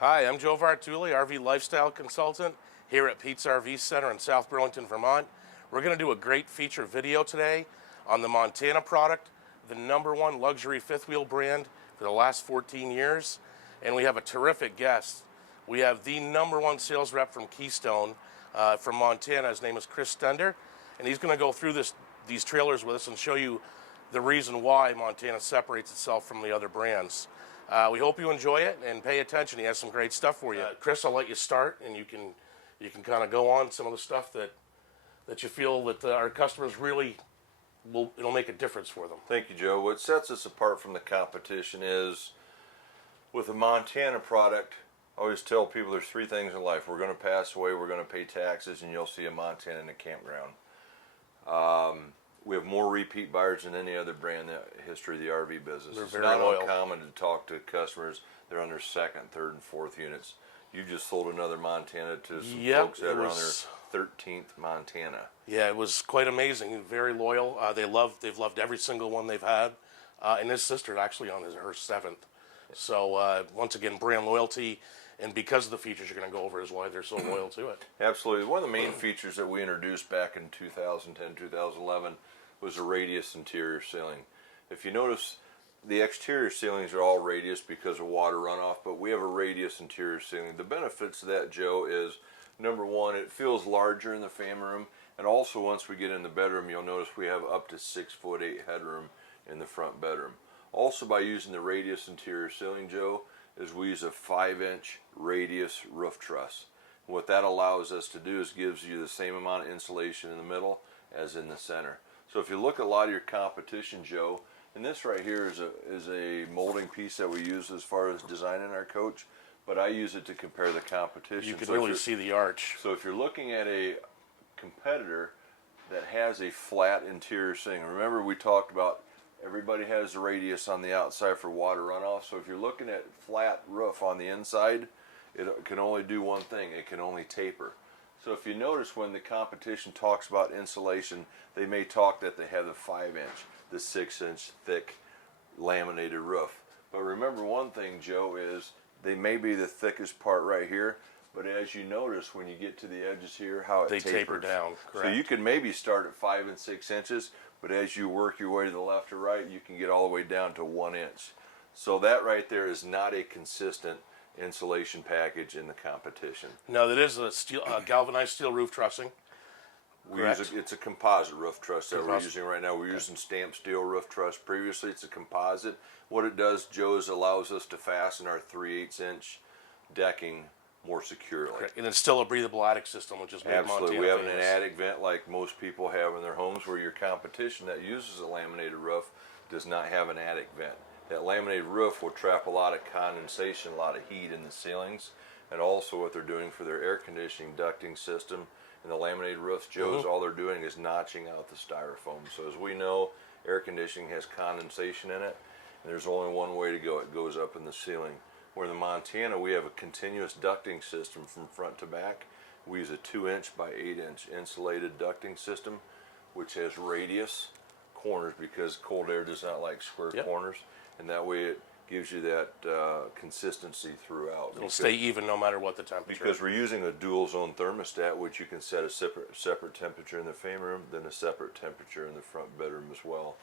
Hi, I'm Joe Vartuli, RV Lifestyle Consultant here at Pete's RV Center in South Burlington, Vermont. We're going to do a great feature video today on the Montana product, the #1 luxury fifth wheel brand for the last 14 years. And we have a terrific guest. We have the #1 sales rep from Keystone from Montana. His name is Chris Stender, and he's going to go through these trailers with us and show you the reason why Montana separates itself from the other brands. We hope you enjoy it and pay attention. He has some great stuff for you. Chris, I'll let you start, and you can kind of go on some of the stuff that you feel that our customers really it'll make a difference for them. Thank you, Joe. What sets us apart from the competition is with a Montana product, I always tell people there's 3 things in life. We're going to pass away, we're going to pay taxes, and you'll see a Montana in a campground. We have more repeat buyers than any other brand in the history of the RV business. They're it's very not loyal. uncommon to talk to customers. They're on their 2nd, 3rd, and 4th units. You just sold another Montana to some folks that are on their 13th Montana. Yeah, it was quite amazing. Very loyal. They've loved every single one they've had. And his sister actually on her 7th. So once again, brand loyalty. And because of the features you're going to go over is why they're so loyal to it. Absolutely. One of the main features that we introduced back in 2010, 2011 was a radius interior ceiling. If you notice, the exterior ceilings are all radius because of water runoff, but we have a radius interior ceiling. The benefits of that, Joe, is #1, it feels larger in the family room, and also once we get in the bedroom, you'll notice we have up to 6'8" headroom in the front bedroom. Also, by using the radius interior ceiling, Joe, is we use a 5-inch radius roof truss. What that allows us to do is gives you the same amount of insulation in the middle as in the center. So if you look at a lot of your competition, Joe, and this right here is a molding piece that we use as far as designing our coach, but I use it to compare the competition. You can really see the arch. So if you're looking at a competitor that has a flat interior ceiling, remember we talked about everybody has a radius on the outside for water runoff. So if you're looking at flat roof on the inside, it can only do one thing. It can only taper. So if you notice when the competition talks about insulation, they may talk that they have the 5-inch, the 6-inch thick laminated roof. But remember one thing, Joe, is they may be the thickest part right here, but as you notice when you get to the edges here, how it They tapers. taper down, correct. So you can maybe start at 5 and 6 inches, but as you work your way to the left or right, you can get all the way down to 1 inch. So that right there is not a consistent insulation package in the competition. No, that is a galvanized steel roof trussing. It's a composite roof truss that we're using right now. We're using stamped steel roof truss. Previously, it's a composite. What it does, Joe, is allows us to fasten our 3/8 inch decking more securely. Correct. And it's still a breathable attic system, which is made Absolutely. Montana We have famous. an attic vent like most people have in their homes, where your competition that uses a laminated roof does not have an attic vent. That laminated roof will trap a lot of condensation, a lot of heat in the ceilings, and also what they're doing for their air conditioning ducting system. And the laminated roofs, Joe, is all they're doing is notching out the styrofoam. So as we know, air conditioning has condensation in it, and there's only one way to go. It goes up in the ceiling. Where in the Montana, we have a continuous ducting system from front to back. We use a 2-inch by 8-inch insulated ducting system, which has radius corners because cold air does not like square corners. And that way it gives you that consistency throughout. It'll stay even no matter what the temperature. Because we're using a dual zone thermostat, which you can set a separate temperature in the family room, then a separate temperature in the front bedroom as well.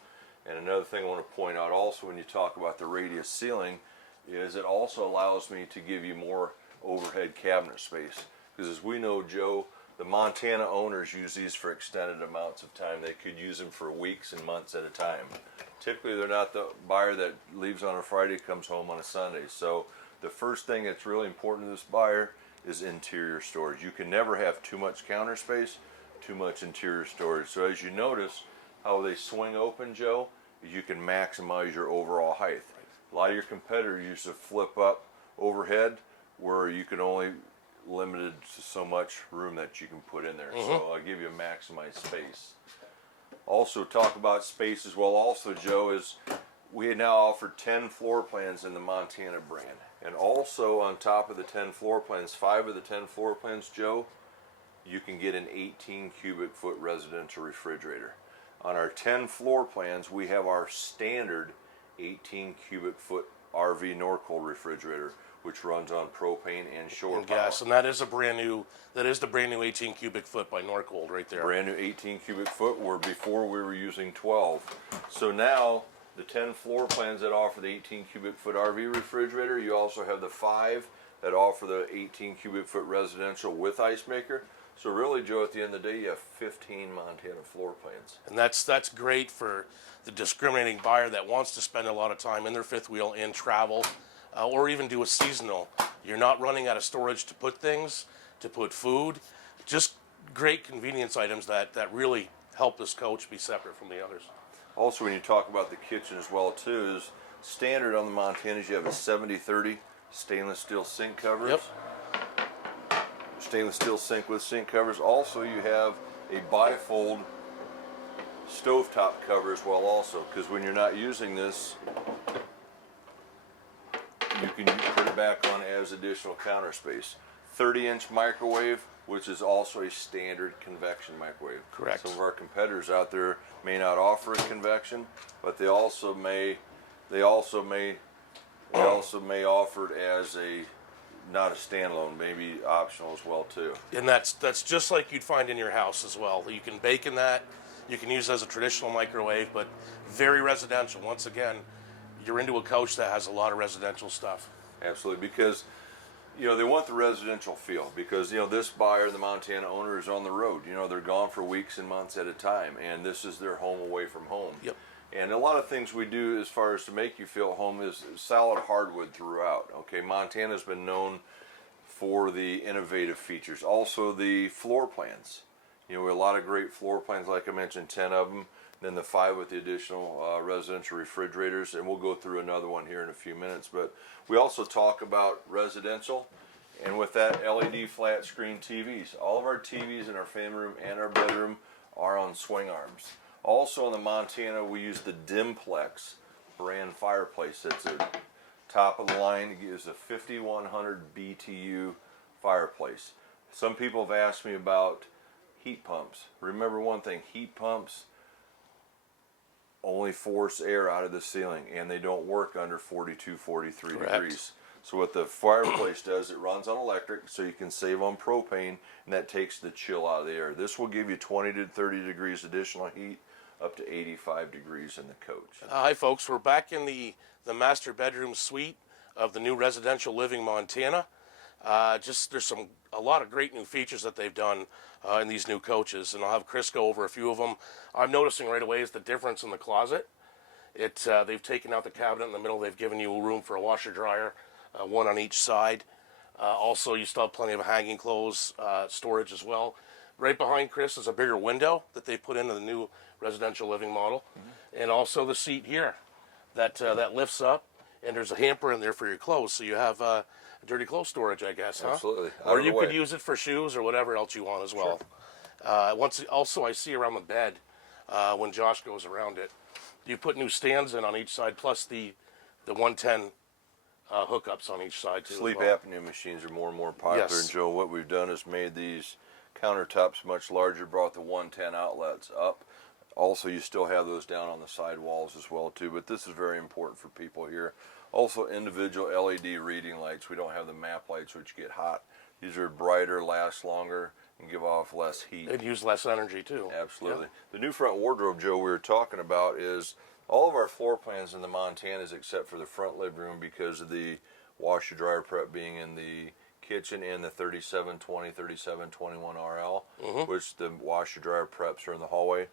And another thing I want to point out also when you talk about the radius ceiling is it also allows me to give you more overhead cabinet space. Because as we know, Joe, the Montana owners use these for extended amounts of time. They could use them for weeks and months at a time. Typically, they're not the buyer that leaves on a Friday, comes home on a Sunday. So the first thing that's really important to this buyer is interior storage. You can never have too much counter space, too much interior storage. So as you notice how they swing open, Joe, you can maximize your overall height. A lot of your competitors use to flip up overhead where you can only limited to so much room that you can put in there. So I'll give you a maximized space. Also talk about space as well. Also, Joe, is we now offer 10 floor plans in the Montana brand. And also on top of the 10 floor plans, 5 of the 10 floor plans, Joe, you can get an 18 cubic foot residential refrigerator. On our 10 floor plans, we have our standard 18 cubic foot RV Norcold refrigerator, which runs on propane and shore And power. gas, and that is the brand new 18 cubic foot by Norcold right there. Brand new 18 cubic foot, where before we were using 12. So now the 10 floor plans that offer the 18 cubic foot RV refrigerator, you also have the 5 that offer the 18 cubic foot residential with ice maker. So really, Joe, at the end of the day, you have 15 Montana floor plans. And that's great for the discriminating buyer that wants to spend a lot of time in their fifth wheel and travel, or even do a seasonal. You're not running out of storage to put things, to put food. Just great convenience items that really help this coach be separate from the others. Also, when you talk about the kitchen as well, too, is standard on the Montanas, you have a 70-30 stainless steel sink covers. Yep. Stainless steel sink with sink covers. Also, you have a bifold stovetop cover as well also, because when you're not using this, you can put it back on as additional counter space. 30-inch microwave, which is also a standard convection microwave. Correct. Some of our competitors out there may not offer a convection, but they also may offer it as not a standalone, maybe optional as well too. And that's just like you'd find in your house as well. You can bake in that. You can use it as a traditional microwave, but very residential. Once again, you're into a coach that has a lot of residential stuff. Absolutely, because they want the residential feel, because this buyer, the Montana owner, is on the road. They're gone for weeks and months at a time, and this is their home away from home. Yep. And a lot of things we do as far as to make you feel at home is solid hardwood throughout. Okay, Montana's been known for the innovative features. Also the floor plans. We have a lot of great floor plans, like I mentioned, 10 of them. Then the 5 with the additional residential refrigerators, and we'll go through another one here in a few minutes. But we also talk about residential, and with that, LED flat screen TVs. All of our TVs in our family room and our bedroom are on swing arms. Also in the Montana, we use the Dimplex brand fireplace. It's a top of the line. It gives a 5100 BTU fireplace. Some people have asked me about heat pumps. Remember one thing, heat pumps only force air out of the ceiling, and they don't work under 42, 43 Correct. degrees. So what the fireplace does, it runs on electric, so you can save on propane, and that takes the chill out of the air. This will give you 20 to 30 degrees additional heat, up to 85 degrees in the coach. Hi folks, we're back in the master bedroom suite of the new residential living Montana. There's a lot of great new features that they've done in these new coaches, and I'll have Chris go over a few of them. I'm noticing right away is the difference in the closet. They've taken out the cabinet in the middle. They've given you room for a washer dryer, one on each side. Also, you still have plenty of hanging clothes storage as well. Right behind Chris is a bigger window that they put into the new residential living model, and also the seat here that lifts up, and there's a hamper in there for your clothes, so you have dirty clothes storage, I guess, huh? Absolutely. Or you could use it for shoes or whatever else you want as well. Sure. Also, I see around the bed when Josh goes around it, you put new stands in on each side, plus the 110 hookups on each side too. Sleep as well. apnea machines are more and more popular, Yes. and Joe, what we've done is made these countertops much larger, brought the 110 outlets up. Also, you still have those down on the side walls as well too, but this is very important for people here. Also, individual LED reading lights. We don't have the map lights, which get hot. These are brighter, last longer, and give off less heat. It'd use less energy too. Absolutely. Yep. The new front wardrobe, Joe, we were talking about is all of our floor plans in the Montanas except for the front living room, because of the washer dryer prep being in the kitchen and the 3720, 3721 RL, which the washer dryer preps are in the hallway.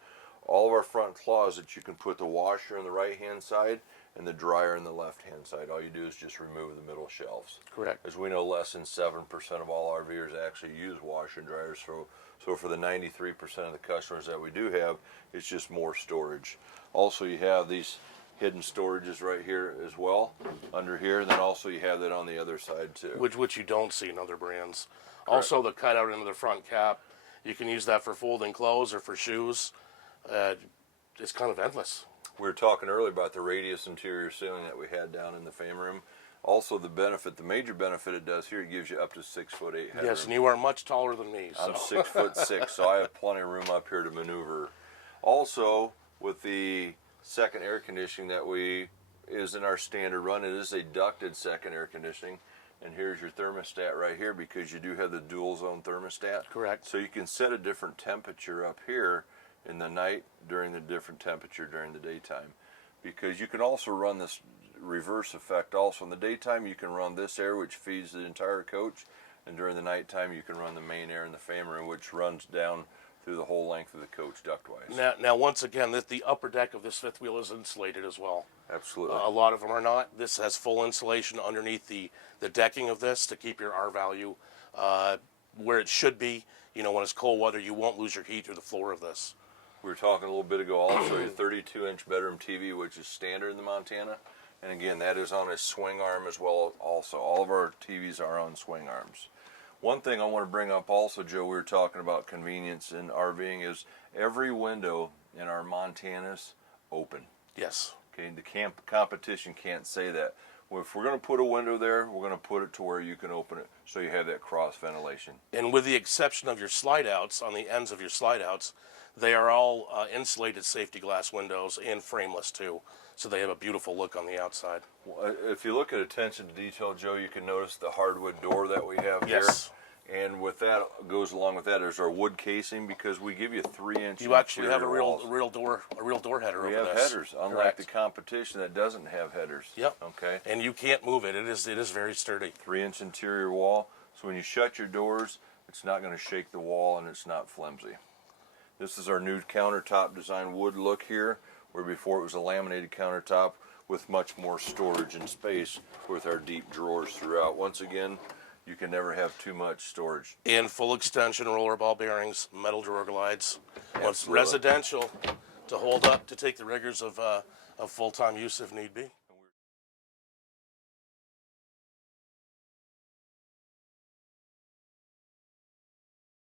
All of our front closets, you can put the washer on the right hand side and the dryer on the left hand side. All you do is just remove the middle shelves. Correct. As we know, less than 7% of all RVers actually use washer and dryers. So for the 93% of the customers that we do have, it's just more storage. Also, you have these hidden storages right here as well, under here. And then also you have that on the other side too. Which you don't see in other brands. Also, the cutout into the front cap, you can use that for folding clothes or for shoes. It's kind of endless. We were talking earlier about the radius interior ceiling that we had down in the fame room. Also, the major benefit it does here, it gives you up to 6'8" headroom. Yes, and you are much taller than me. So. I'm 6'6", so I have plenty of room up here to maneuver. Also, with the second air conditioning that we is in our standard run. It is a ducted second air conditioning. And here's your thermostat right here, because you do have the dual zone thermostat. Correct. So you can set a different temperature up here in the night, during the different temperature during the daytime. Because you can also run this reverse effect also. In the daytime you can run this air, which feeds the entire coach, and during the nighttime you can run the main air in the fan room, which runs down through the whole length of the coach ductwise. Now once again, the upper deck of this fifth wheel is insulated as well. Absolutely. A lot of them are not. This has full insulation underneath the decking of this to keep your R value where it should be. You know, when it's cold weather, you won't lose your heat through the floor of this. We were talking a little bit ago also a 32-inch bedroom TV, which is standard in the Montana. And again, that is on a swing arm as well also. All of our TVs are on swing arms. One thing I want to bring up also, Joe, we were talking about convenience in RVing, is every window in our Montanas open. Yes. Okay, the competition can't say that. Well, if we're going to put a window there, we're going to put it to where you can open it, so you have that cross ventilation. And with the exception of your slide outs, on the ends of your slide outs, they are all insulated safety glass windows and frameless too, so they have a beautiful look on the outside. Well, if you look at attention to detail, Joe, you can notice the hardwood door that we have Yes. here. And with that, goes along with that is our wood casing, because we give you 3-inch. You actually have a interior real walls. door header We over have this. headers, unlike Correct. the competition that doesn't have headers. Yep. Okay. And you can't move it. It is very sturdy. 3-inch interior wall, so when you shut your doors, it's not going to shake the wall, and it's not flimsy. This is our new countertop design wood look here, where before it was a laminated countertop with much more storage and space with our deep drawers throughout. Once again, you can never have too much storage. And full extension roller ball bearings, metal drawer glides. Once Absolutely. residential to hold up to take the rigors of full-time use if need be.